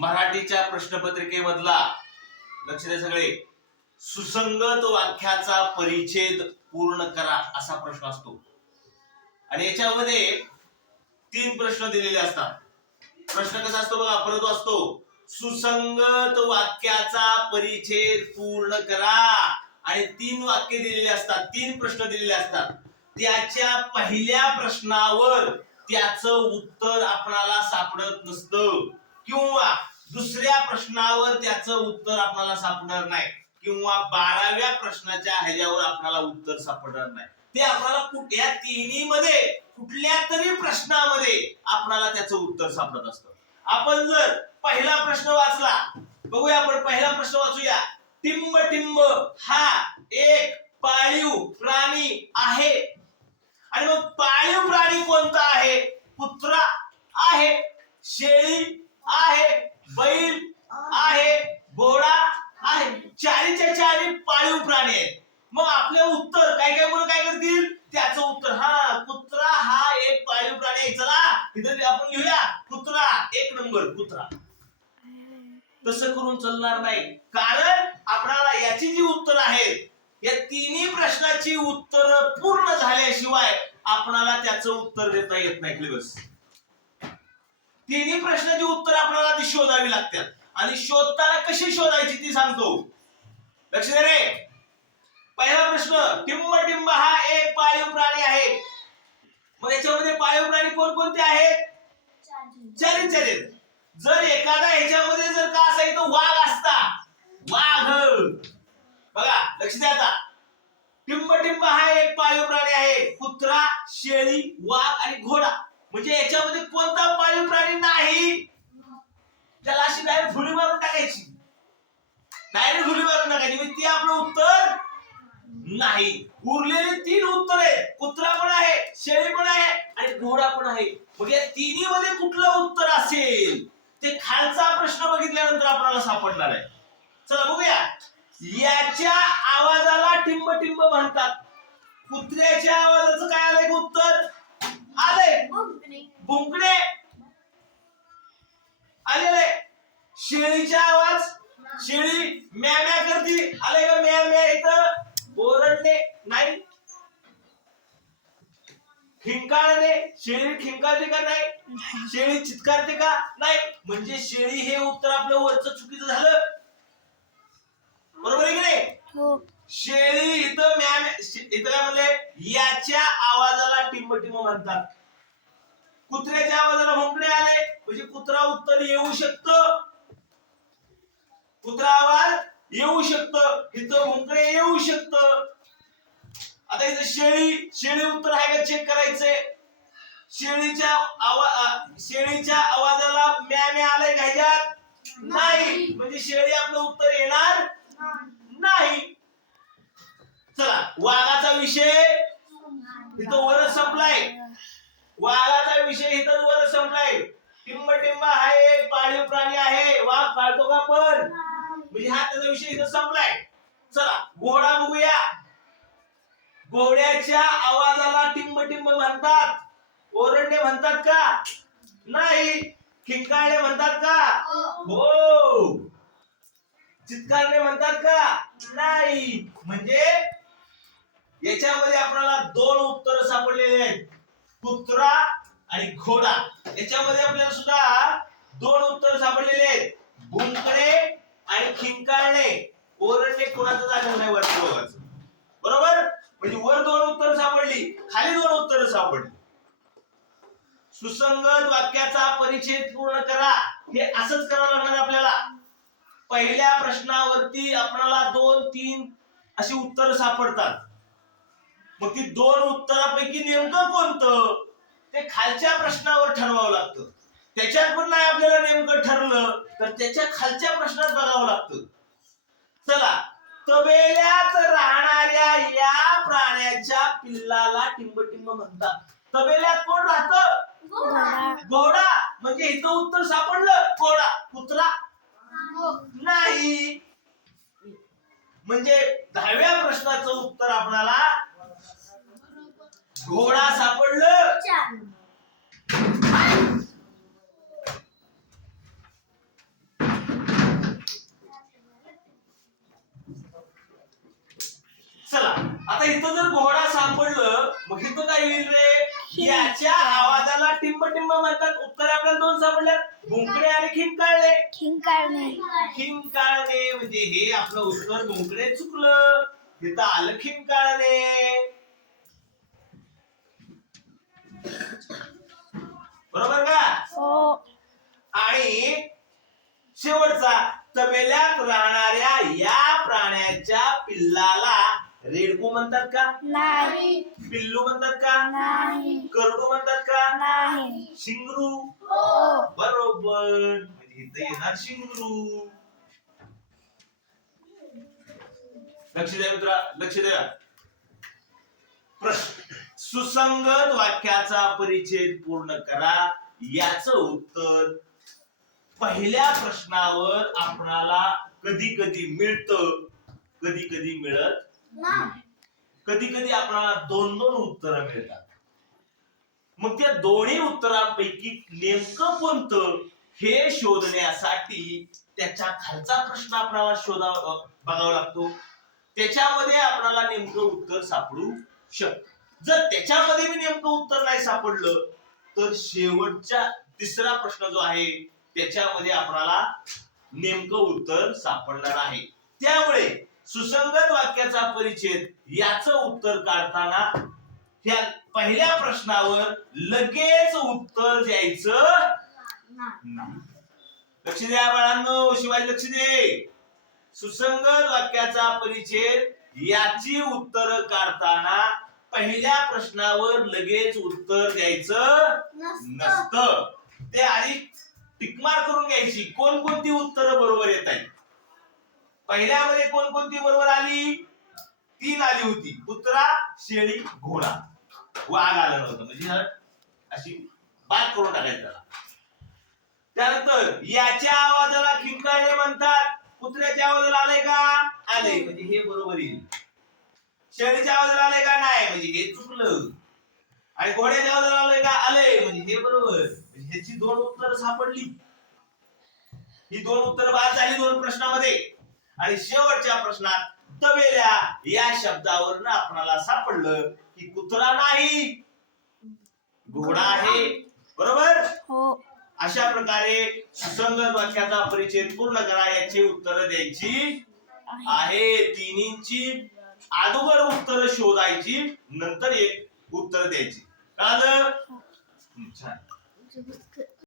मराठीच्या प्रश्नपत्रिकेमधला, लक्ष द्या सगळे, सुसंगत वाक्याचा परिच्छेद पूर्ण करा असा प्रश्न असतो आणि याच्यामध्ये 3 प्रश्न दिलेले असतात. प्रश्न कसा असतो बघा, परत असतो, सुसंगत वाक्याचा परिच्छेद पूर्ण करा आणि 3 वाक्य दिलेले असतात, 3 प्रश्न दिलेले असतात. त्याच्या पहिल्या प्रश्नावर त्याचं उत्तर आपल्याला सापडत नसतं किंवा दुसऱ्या प्रश्नावर त्याचं उत्तर आपल्याला सापडणार नाही किंवा 12व्या प्रश्नाच्या ह्याच्यावर आपल्याला उत्तर सापडणार नाही. ते आपल्याला या तिन्ही मध्ये कुठल्या तरी प्रश्नामध्ये आपल्याला त्याचं उत्तर सापडत असतं. आपण जर पहिला प्रश्न वाचला, बघूया आपण पहिला प्रश्न वाचूया. टिंब टिंब हा एक पाळीव प्राणी आहे आणि मग पाळीव प्राणी कोणता आहे? कुत्रा आहे, शेळी आहे, बैल आहे, घोडा आहे. चारीच्या चारी पाळीव प्राणी आहेत. मग आपले उत्तर काय काय म्हणून काय करतील? त्याचं उत्तर हा कुत्रा हा एक पाळीव प्राणी आहे. चला इथे आपण लिहूया कुत्रा 1 नंबर कुत्रा. तसं करून चालणार नाही, कारण आपल्याला याची जी उत्तर आहेत या तिन्ही प्रश्नाची उत्तर पूर्ण झाल्याशिवाय आपल्याला त्याचं उत्तर देता येत नाही. क्लिअर्स, तिन्ही प्रश्नाची उत्तर आपल्याला ती शोधावी लागतात आणि शोधताना कशी शोधायची ती सांगतो. लक्ष द्या रे. पहिला प्रश्न, टिंब टिंब हा एक पाळीव प्राणी आहे. मग याच्यामध्ये पाळीव प्राणी कोणकोणते आहेत? 4 जर एखादा ह्याच्यामध्ये जर का असायचं वाघ असता, वाघ, बघा लक्ष द्या आता. टिंब टिंब हा एक पाळीव प्राणी आहे. कुत्रा, शेळी, वाघ आणि घोडा. म्हणजे याच्यामध्ये कोणता पाळीव प्राणी नाही? त्याला अशी डायरेक्ट फुली मारून टाकायची, डायरेक्ट फुली मारून टाकायची. म्हणजे ते आपलं उत्तर नाही. उरलेले 3 उत्तर आहेत. कुत्रा पण आहे, शेळी पण आहे आणि घोडा पण आहे. मग या तिन्ही मध्ये कुठलं उत्तर असेल ते खालचा प्रश्न बघितल्यानंतर आपल्याला सापडणार आहे. चला बघूया. याच्या आवाजाला टिंब टिंब म्हणतात. कुत्र्याच्या आवाजाचं काय आलंय उत्तर? आलंय भुंकणे आलेले. शेळीचा आवाज, शेळी म्या म्या करते, आले का म्या म्या? इथं ओरडणे नाही. खिंकाळणे, शेळी खिंकाळते का नाही? शेळी चित्कारते का नाही? म्हणजे शेळी हे उत्तर आपलं वरचं चुकीचं झालं. बरोबर आहे की नाही? हो. शेळी इथं म्या म्या, इथं काय म्हणले? याच्या आवाजाला टिंब टिंब म्हणतात. कुत्र्याच्या आवाजाला भुंकणे आले म्हणजे कुत्रा उत्तर येऊ शकतं, कुत्रा आवाज येऊ शकतं, इथं भुंकणे येऊ शकतं. आता इथं शेळी, शेळी उत्तर आहे का चेक करायचंय. शेळीच्या आवाजाला म्या म्या आलंय का ह्याच्यात? नाही, म्हणजे शेळी आपलं उत्तर येणार नाही. चला, वाघाचा विषय इथं वर संपलाय. वाघाचा विषय इथं वर संपलाय. टिंब टिंब हा एक पाळीव प्राणी आहे. वाघ पाळतो का पण? म्हणजे हा त्याचा विषय इथं संपलाय. चला घोडा बघूया. घोड्याच्या आवाजाला टिंब टिंब म्हणतात. ओरडणे म्हणतात का? नाही. खिंकाळणे म्हणतात का? हो. चित्कारणे म्हणतात का? नाही. म्हणजे याच्यामध्ये आपल्याला 2 उत्तर सापडलेले आहेत, कुत्रा आणि घोडा. याच्यामध्ये आपल्याला सुद्धा 2 उत्तर सापडलेले आहेत, भुंकणे आणि खिंकाळणे. ओरडणे कोणाचं झालं नाही वरचं. बरोबर? म्हणजे वर 2 उत्तर सापडली, खाली 2 उत्तर सापडली. सुसंगत वाक्याचा परिच्छेद पूर्ण करा. हे असंच करावं लागणार आपल्याला. पहिल्या प्रश्नावरती आपल्याला 2-3 अशी उत्तर सापडतात. मग ती 2 उत्तरापैकी नेमकं कोणतं ते खालच्या प्रश्नावर ठरवावं लागतं. त्याच्यात पण नाही आपल्याला नेमकं ठरलं तर त्याच्या खालच्या प्रश्नात बघावं लागतं. चला, तबेल्यात राहणाऱ्या या प्राण्याच्या पिल्लाला टिंब टिंब म्हणतात. तबेल्यात कोण राहतं? घोडा. म्हणजे इथं उत्तर सापडलं घोडा. कुत्रा नाही. म्हणजे 10व्या प्रश्नाचं उत्तर आपल्याला घोडा सापडलं. चला आता इथं जर घोडा सापडलं मग इथं काय होईल रे? याच्या आवाजाला टिंब टिंब म्हणतात. उत्तर आपल्याला दोन सापडल्यात, भुंकणे आणि खिंकाळणे. खिंकाळणे म्हणजे हे आपलं उत्तर भुंकणे चुकलं, इथं आलं खिंकाळणे. बरोबर का? हो. आणि शेवटचा, तबेल्यात राहणाऱ्या या प्राण्याच्या पिल्लाला रेडकू म्हणतात का? नाही. पिल्लू म्हणतात का? नाही. करडू म्हणतात का? नाही. शिंगरू. हो. बरोबर, म्हणजे इथं येणार शिंगरू. लक्ष द्या मित्रा, लक्ष द्या. प्रश्न, सुसंगत वाक्याचा परिच्छेद पूर्ण करा. याचं उत्तर पहिल्या प्रश्नावर आपणाला कधी कधी मिळतं, कधी कधी मिळत नाही. कधी कधी आपल्याला दोन दोन उत्तर मिळतात. मग त्या दोन्ही उत्तरांपैकी नेमकं कोणतं हे शोधण्यासाठी त्याच्या खालचा प्रश्न आपल्याला बघावा लागतो. त्याच्यामध्ये आपल्याला नेमकं उत्तर सापडू शकतं. जर त्याच्यामध्ये मी नेमकं उत्तर नाही सापडलं तर शेवटचा तिसरा प्रश्न जो आहे त्याच्यामध्ये आपल्याला नेमकं उत्तर सापडणार आहे. त्यामुळे सुसंगत वाक्याचा परिच्छेद याचं उत्तर काढताना ह्या पहिल्या प्रश्नावर लगेच उत्तर द्यायचं नाही. लक्ष द्या बाळांनो, शिवाय लक्ष दे. सुसंगत वाक्याचा परिच्छेद याची उत्तर काढताना पहिल्या प्रश्नावर लगेच उत्तर द्यायचं नसतं. ते आधी टिकमार करून घ्यायची कोणकोणती उत्तरं बरोबर येत आहेत. पहिल्यामध्ये कोणकोणती बरोबर आली? 3 आली होती. कुत्रा, शेळी, घोडा. वाघ आलं नव्हतं, म्हणजे अशी बात करून टाकायची त्याला. त्यानंतर याच्या आवाजाला खिंकाळणे म्हणतात. कुत्र्याच्या आवाजाला आले का? आले, म्हणजे हे बरोबर येईल. शेळीच्या आवाजाला आले का? नाही, म्हणजे हे चुकलं. आणि घोड्याच्या आवाजाला आले का? आले, म्हणजे हे बरोबर. ह्याची 2 उत्तर सापडली. ही 2 उत्तर बाद झाली 2 प्रश्नामध्ये. आणि शेवटच्या प्रश्नात तबेल्या या शब्दावरनं आपल्याला सापडलं की कुत्रा नाही, घोडा आहे. बरोबर? हो. अशा प्रकारे सुसंगत वाक्याचा परिच्छेद पूर्ण करा याची उत्तर द्यायची आहे. तिन्हींची अगोदर उत्तर शोधायची, नंतर एक उत्तर द्यायची. कळलं? छान.